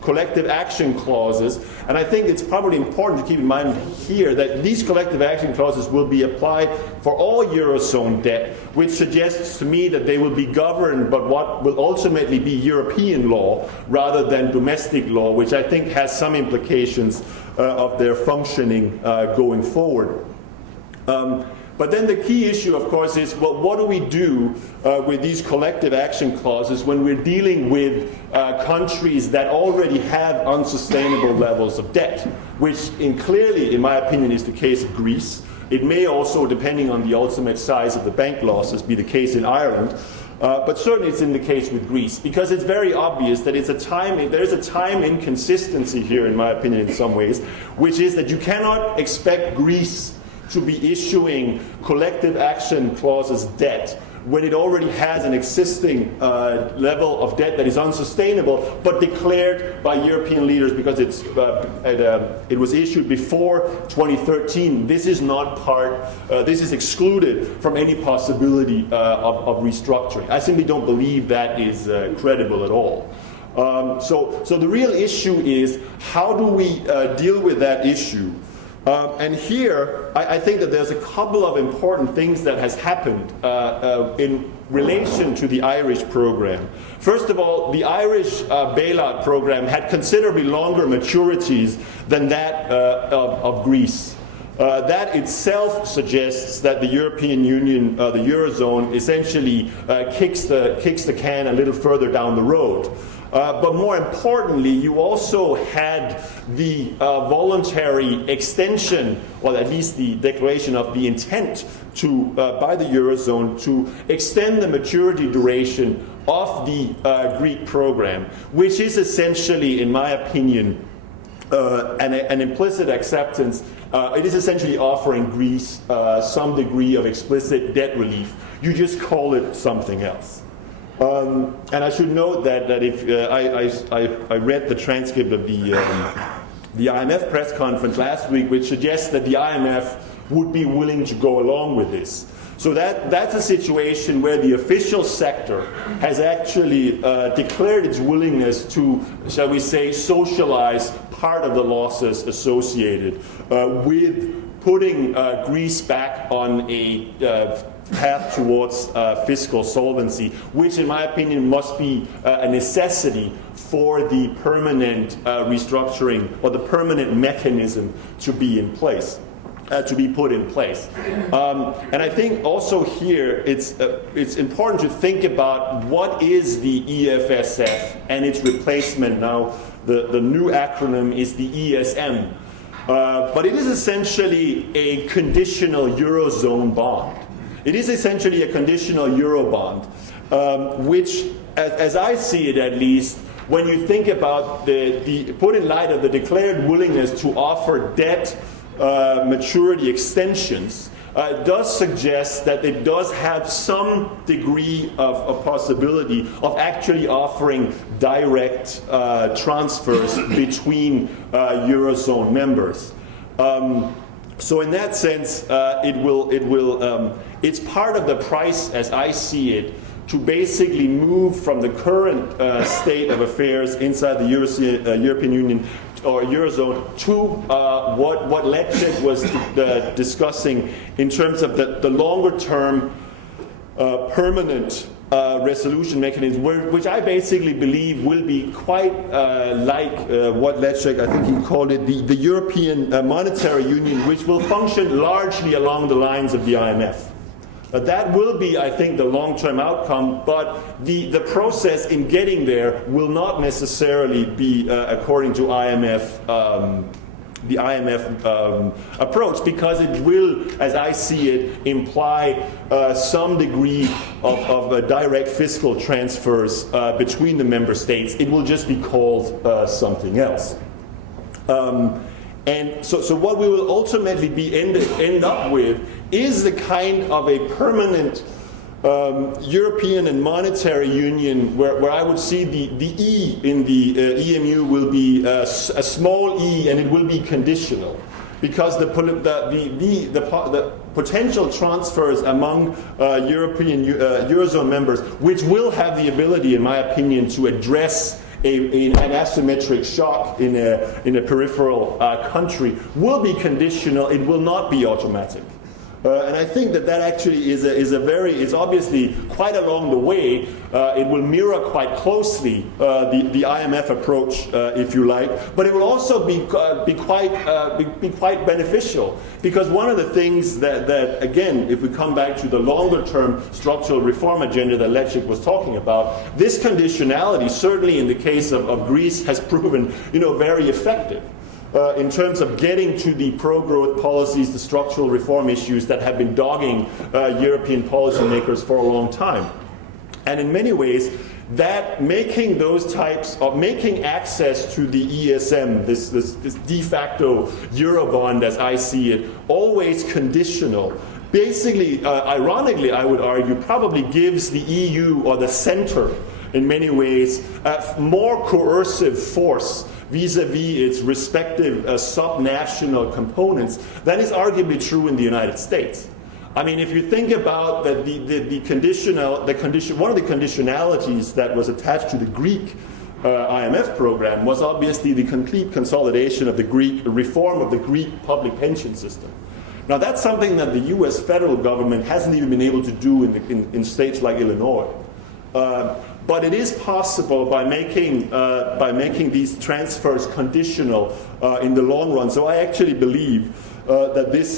collective action clauses. And I think it's probably important to keep in mind here that these collective action clauses will be applied for all Eurozone debt, which suggests to me that they will be governed by what will ultimately be European law rather than domestic law, which I think has some implications of their functioning going forward. But then the key issue, of course, is, well, what do we do with these collective action clauses when we're dealing with countries that already have unsustainable levels of debt, which clearly, in my opinion, is the case of Greece. It may also, depending on the ultimate size of the bank losses, be the case in Ireland. But certainly it's in the case with Greece, because it's very obvious that there is a time inconsistency here, in my opinion, in some ways, which is that you cannot expect Greece to be issuing collective action clauses debt when it already has an existing level of debt that is unsustainable, but declared by European leaders because it was issued before 2013. This is not this is excluded from any possibility of restructuring. I simply don't believe that is credible at all. So the real issue is, how do we deal with that issue And here, I think that there's a couple of important things that has happened in relation to the Irish program. First of all, the Irish bailout program had considerably longer maturities than that of Greece. That itself suggests that the European Union, the Eurozone, essentially kicks the can a little further down the road. But more importantly, you also had the voluntary extension, or at least the declaration of the intent to, by the Eurozone to extend the maturity duration of the Greek program, which is essentially, in my opinion, an implicit acceptance. It is essentially offering Greece some degree of explicit debt relief. You just call it something else. And I should note that if I read the transcript of the IMF press conference last week, which suggests that the IMF would be willing to go along with this. So that's a situation where the official sector has actually declared its willingness to, shall we say, socialize part of the losses associated with putting Greece back on a path towards fiscal solvency, which in my opinion must be a necessity for the permanent restructuring or the permanent mechanism to be in place. To be put in place. And I think also here it's important to think about what is the EFSF and its replacement now. The new acronym is the ESM. But it is essentially a conditional Eurozone bond. It is essentially a conditional Euro bond, which, as I see it at least, when you think about put in light of the declared willingness to offer debt maturity extensions, does suggest that it does have some degree of possibility of actually offering direct transfers between Eurozone members. So in that sense, it's part of the price, as I see it, to basically move from the current state of affairs inside the European Union or Eurozone to what Lecek was discussing in terms of the longer-term permanent resolution mechanism, which I basically believe will be quite like what Lecek, I think he called it, the European Monetary Union, which will function largely along the lines of the IMF. That will be, I think, the long-term outcome, but the process in getting there will not necessarily be according to the IMF approach, because it will, as I see it, imply some degree of direct fiscal transfers between the member states. It will just be called something else. And so what we will ultimately end up with is the kind of a permanent European and monetary union where I would see the E in the EMU will be a small e, and it will be conditional, because the potential transfers among Eurozone members, which will have the ability, in my opinion, to address an asymmetric shock in a peripheral country, will be conditional. It will not be automatic. And I think that actually is obviously quite along the way. It will mirror quite closely the IMF approach, if you like, but it will also be quite beneficial, because one of the things that again, if we come back to the longer-term structural reform agenda that Lecek was talking about, this conditionality, certainly in the case of Greece, has proven very effective. In terms of getting to the pro-growth policies, the structural reform issues that have been dogging European policymakers for a long time. And in many ways, that making access to the ESM, this de facto Eurobond, as I see it, always conditional, basically, ironically, I would argue, probably gives the EU or the center, in many ways, a more coercive force vis-a-vis its respective subnational components. That is arguably true in the United States. I mean, if you think about that one of the conditionalities that was attached to the Greek IMF program was obviously the complete consolidation of the reform of the Greek public pension system. Now that's something that the US federal government hasn't even been able to do in states like Illinois. But it is possible by making these transfers conditional in the long run. So I actually believe that this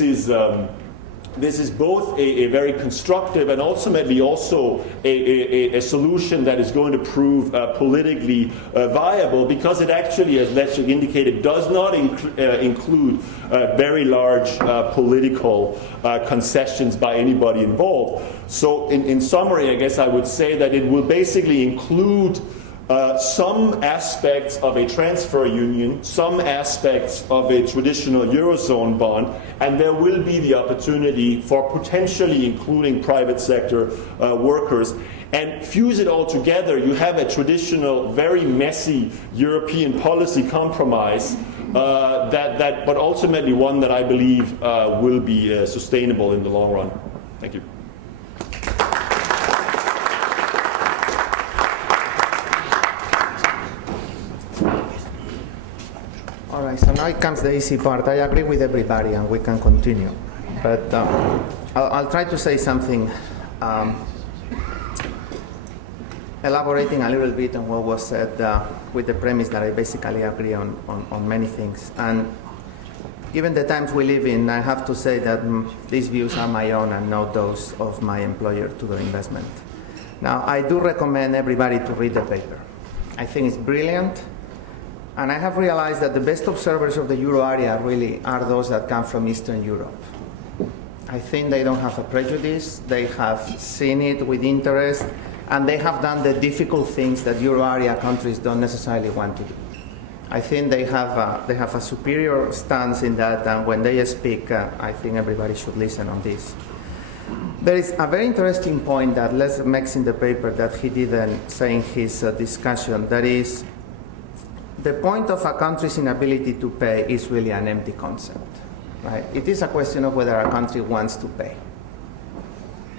is both a very constructive and ultimately also a solution that is going to prove politically viable, because it actually, as Leszek indicated, does not include very large political concessions by anybody involved. So in summary, I guess I would say that it will basically include some aspects of a transfer union, some aspects of a traditional Eurozone bond, and there will be the opportunity for potentially including private sector workers. And fuse it all together, you have a traditional, very messy European policy compromise, but ultimately one that I believe will be sustainable in the long run. Thank you. All right, so now it comes the easy part. I agree with everybody and we can continue. But I'll try to say something elaborating a little bit on what was said with the premise that I basically agree on many things. And given the times we live in, I have to say that these views are my own and not those of my employer, Tudor Investment. Now, I do recommend everybody to read the paper. I think it's brilliant. And I have realized that the best observers of the euro area really are those that come from Eastern Europe. I think they don't have a prejudice, they have seen it with interest, and they have done the difficult things that euro area countries don't necessarily want to do. I think they have a superior stance in that, and when they speak, I think everybody should listen on this. There is a very interesting point that Les makes in the paper that he didn't say in his discussion, that is, the point of a country's inability to pay is really an empty concept, right? It is a question of whether a country wants to pay,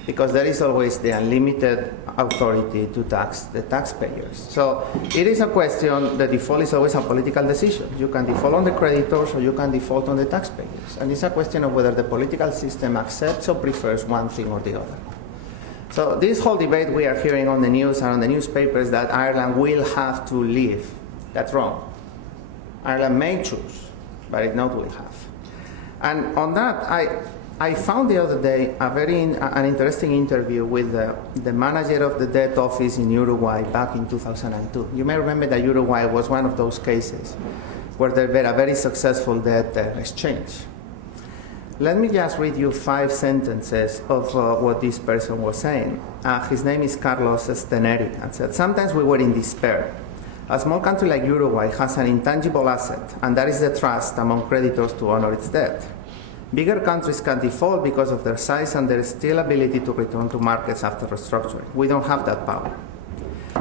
because there is always the unlimited authority to tax the taxpayers. So it is a question, the default is always a political decision. You can default on the creditors or you can default on the taxpayers. And it's a question of whether the political system accepts or prefers one thing or the other. So this whole debate we are hearing on the news and on the newspapers that Ireland will have to leave, that's wrong. Ireland may choose, but it not will have. And on that, I found the other day an interesting interview with the manager of the debt office in Uruguay back in 2002. You may remember that Uruguay was one of those cases where there were a very successful debt exchange. Let me just read you 5 sentences of what this person was saying. His name is Carlos Steneri, and said, "Sometimes we were in despair. A small country like Uruguay has an intangible asset, and that is the trust among creditors to honor its debt. Bigger countries can default because of their size and their still ability to return to markets after restructuring. We don't have that power.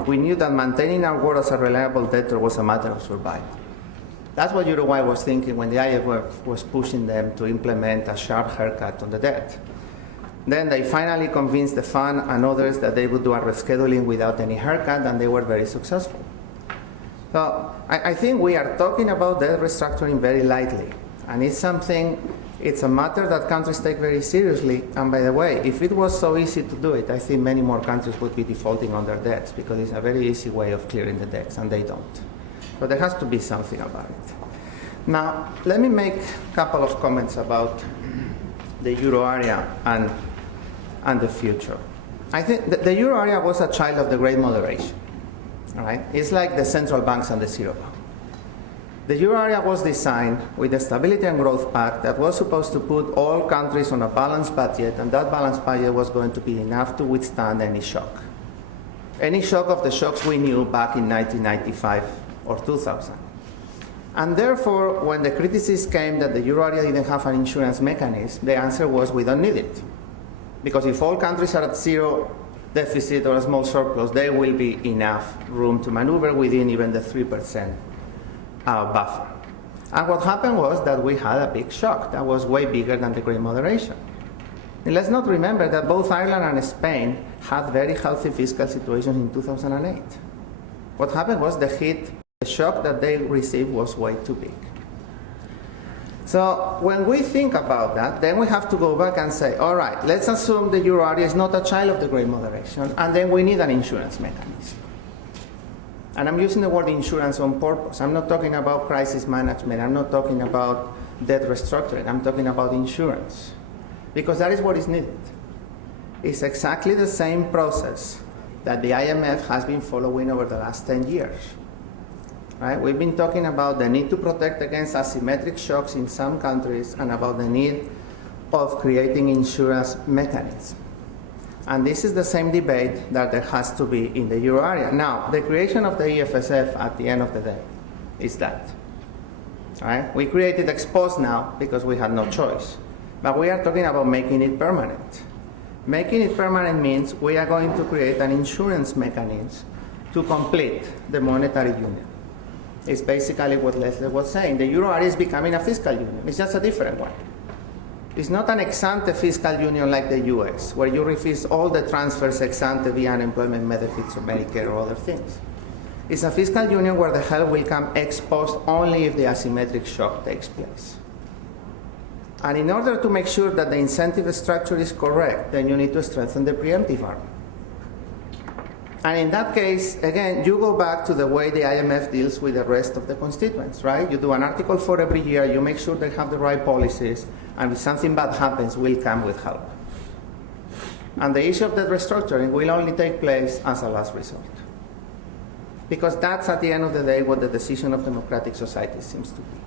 We knew that maintaining our word as a reliable debtor was a matter of survival." That's what Uruguay was thinking when the IMF was pushing them to implement a sharp haircut on the debt. Then they finally convinced the fund and others that they would do a rescheduling without any haircut, and they were very successful. So I think we are talking about debt restructuring very lightly, and it's a matter that countries take very seriously. And by the way, if it was so easy to do it, I think many more countries would be defaulting on their debts, because it's a very easy way of clearing the debts, and they don't. So there has to be something about it. Now, let me make a couple of comments about the euro area and the future. I think the euro area was a child of the Great Moderation. Right? It's like the central banks and the zero bound. The euro area was designed with the Stability and Growth Pact that was supposed to put all countries on a balanced budget, and that balanced budget was going to be enough to withstand any shock. Any shock of the shocks we knew back in 1995 or 2000. And therefore, when the criticism came that the euro area didn't have an insurance mechanism, the answer was we don't need it. Because if all countries are at zero deficit or a small surplus, there will be enough room to maneuver within even the 3% buffer. And what happened was that we had a big shock that was way bigger than the Great Moderation. And let's not remember that both Ireland and Spain had very healthy fiscal situations in 2008. What happened was the shock that they received was way too big. So when we think about that, then we have to go back and say, all right, let's assume the euro area is not a child of the great moderation, and then we need an insurance mechanism. And I'm using the word insurance on purpose. I'm not talking about crisis management. I'm not talking about debt restructuring. I'm talking about insurance, because that is what is needed. It's exactly the same process that the IMF has been following over the last 10 years. Right? We've been talking about the need to protect against asymmetric shocks in some countries and about the need of creating insurance mechanisms. And this is the same debate that there has to be in the euro area. Now, the creation of the EFSF at the end of the day is that. Right? We created ex post now because we had no choice. But we are talking about making it permanent. Making it permanent means we are going to create an insurance mechanism to complete the monetary union. It's basically what Leslie was saying. The euro area is becoming a fiscal union. It's just a different one. It's not an ex-ante fiscal union like the US, where you refuse all the transfers ex-ante via unemployment benefits or Medicare or other things. It's a fiscal union where the help will come ex post only if the asymmetric shock takes place. And in order to make sure that the incentive structure is correct, then you need to strengthen the preemptive arm. And in that case, again, you go back to the way the IMF deals with the rest of the constituents, right? You do an Article 4 every year, you make sure they have the right policies, and if something bad happens, we'll come with help. And the issue of debt restructuring will only take place as a last resort. Because that's, at the end of the day, what the decision of democratic society seems to be.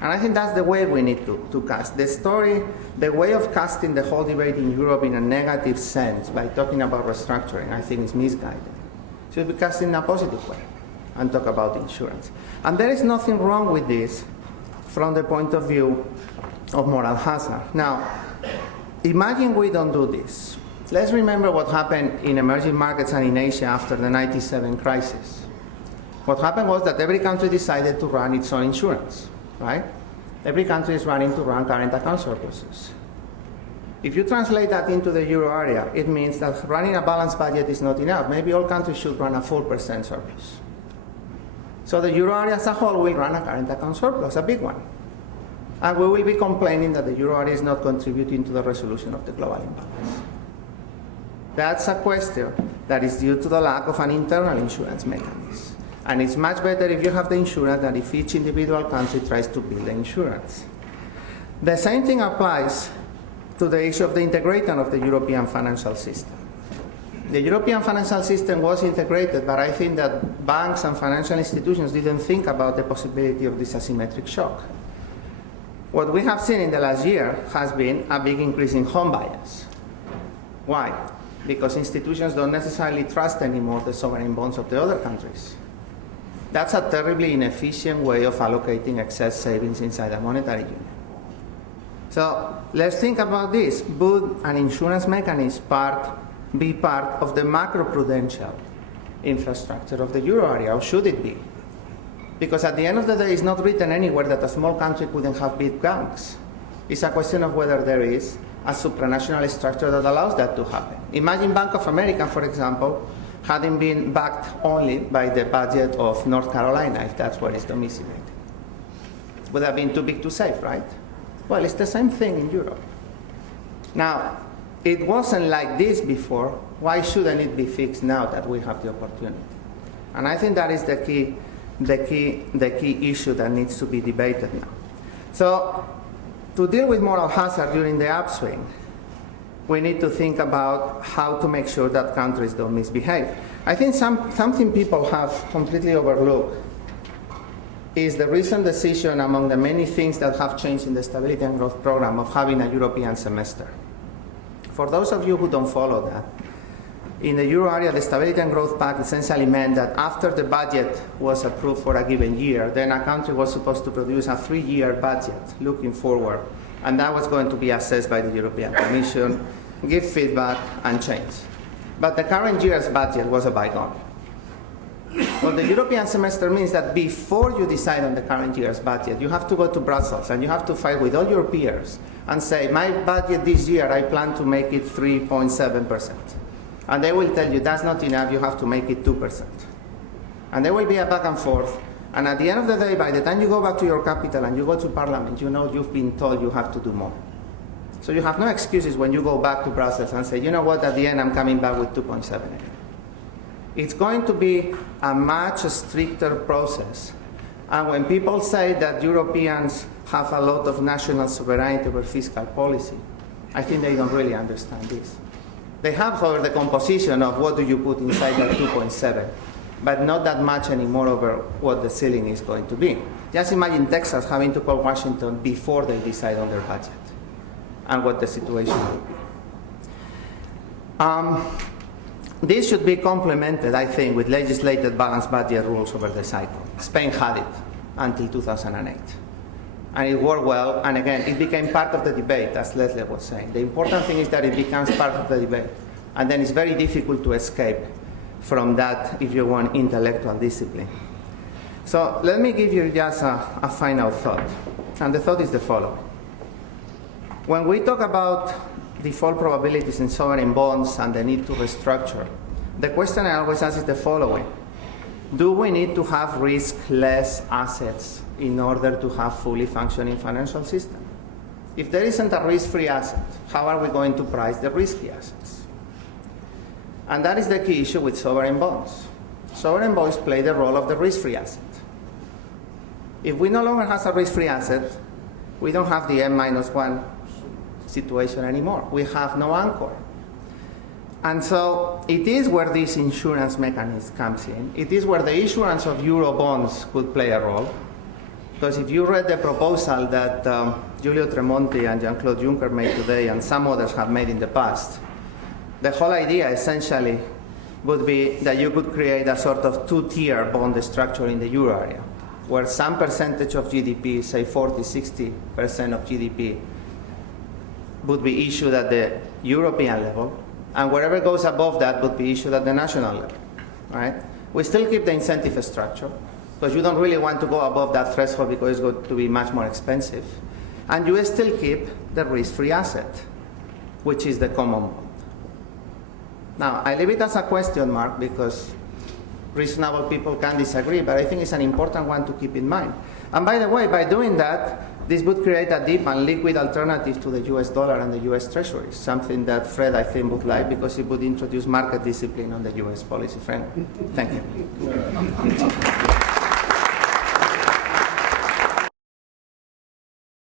And I think that's the way we need to cast. The story, the way of casting the whole debate in Europe in a negative sense by talking about restructuring, I think is misguided. Should be cast in a positive way and talk about insurance. And there is nothing wrong with this from the point of view of moral hazard. Now, imagine we don't do this. Let's remember what happened in emerging markets and in Asia after the 97 crisis. What happened was that every country decided to run its own insurance. Right? Every country is running to run current account surpluses. If you translate that into the euro area, it means that running a balanced budget is not enough. Maybe all countries should run a 4% surplus. So the euro area as a whole will run a current account surplus, a big one. And we will be complaining that the euro area is not contributing to the resolution of the global imbalance. That's a question that is due to the lack of an internal insurance mechanism. And it's much better if you have the insurance than if each individual country tries to build the insurance. The same thing applies to the issue of the integration of the European financial system. The European financial system was integrated, but I think that banks and financial institutions didn't think about the possibility of this asymmetric shock. What we have seen in the last year has been a big increase in home bias. Why? Because institutions don't necessarily trust anymore the sovereign bonds of the other countries. That's a terribly inefficient way of allocating excess savings inside a monetary union. So let's think about this. Would an insurance mechanism be part of the macroprudential infrastructure of the euro area, or should it be? Because at the end of the day, it's not written anywhere that a small country couldn't have big banks. It's a question of whether there is a supranational structure that allows that to happen. Imagine Bank of America, for example, having been backed only by the budget of North Carolina, if that's where it's domiciliated. Would have been too big to save, right? Well, it's the same thing in Europe. Now, it wasn't like this before. Why shouldn't it be fixed now that we have the opportunity? And I think that is the key issue that needs to be debated now. So, to deal with moral hazard during the upswing, we need to think about how to make sure that countries don't misbehave. I think something people have completely overlooked is the recent decision, among the many things that have changed in the Stability and Growth Program, of having a European semester. For those of you who don't follow that, in the euro area, the Stability and Growth Pact essentially meant that after the budget was approved for a given year, then a country was supposed to produce a 3-year budget looking forward. And that was going to be assessed by the European Commission, give feedback, and change. But the current year's budget was a bygone. Well, the European semester means that before you decide on the current year's budget, you have to go to Brussels and you have to fight with all your peers and say, my budget this year, I plan to make it 3.7%. And they will tell you, that's not enough, you have to make it 2%. And there will be a back and forth. And at the end of the day, by the time you go back to your capital and you go to Parliament, you know you've been told you have to do more. So you have no excuses when you go back to Brussels and say, you know what, at the end I'm coming back with 2.7 again. It's going to be a much stricter process. And when people say that Europeans have a lot of national sovereignty over fiscal policy, I think they don't really understand this. They have, however, the composition of what do you put inside that 2.7, but not that much anymore over what the ceiling is going to be. Just imagine Texas having to call Washington before they decide on their budget and what the situation will be. This should be complemented, I think, with legislated balanced budget rules over the cycle. Spain had it until 2008. And it worked well, and again, it became part of the debate, as Leslie was saying. The important thing is that it becomes part of the debate, and then it's very difficult to escape from that, if you want, intellectual discipline. So let me give you just a final thought, and the thought is the following. When we talk about default probabilities in sovereign bonds and the need to restructure, the question I always ask is the following. Do we need to have risk-less assets in order to have fully functioning financial system? If there isn't a risk-free asset, how are we going to price the risky assets? And that is the key issue with sovereign bonds. Sovereign bonds play the role of the risk-free asset. If we no longer have a risk-free asset, we don't have the N-1 situation anymore. We have no anchor. And so it is where this insurance mechanism comes in. It is where the issuance of euro bonds could play a role. Because if you read the proposal that Giulio Tremonti and Jean-Claude Juncker made today and some others have made in the past, the whole idea essentially would be that you could create a sort of two-tier bond structure in the euro area, where some percentage of GDP, say 40, 60% of GDP, would be issued at the European level, and whatever goes above that would be issued at the national level, right? We still keep the incentive structure, because you don't really want to go above that threshold because it's going to be much more expensive. And you still keep the risk-free asset, which is the common bond. Now, I leave it as a question mark because reasonable people can disagree, but I think it's an important one to keep in mind. And by the way, by doing that, this would create a deep and liquid alternative to the US dollar and the US Treasury, something that Fred, I think, would like because it would introduce market discipline on the US policy framework. Thank you.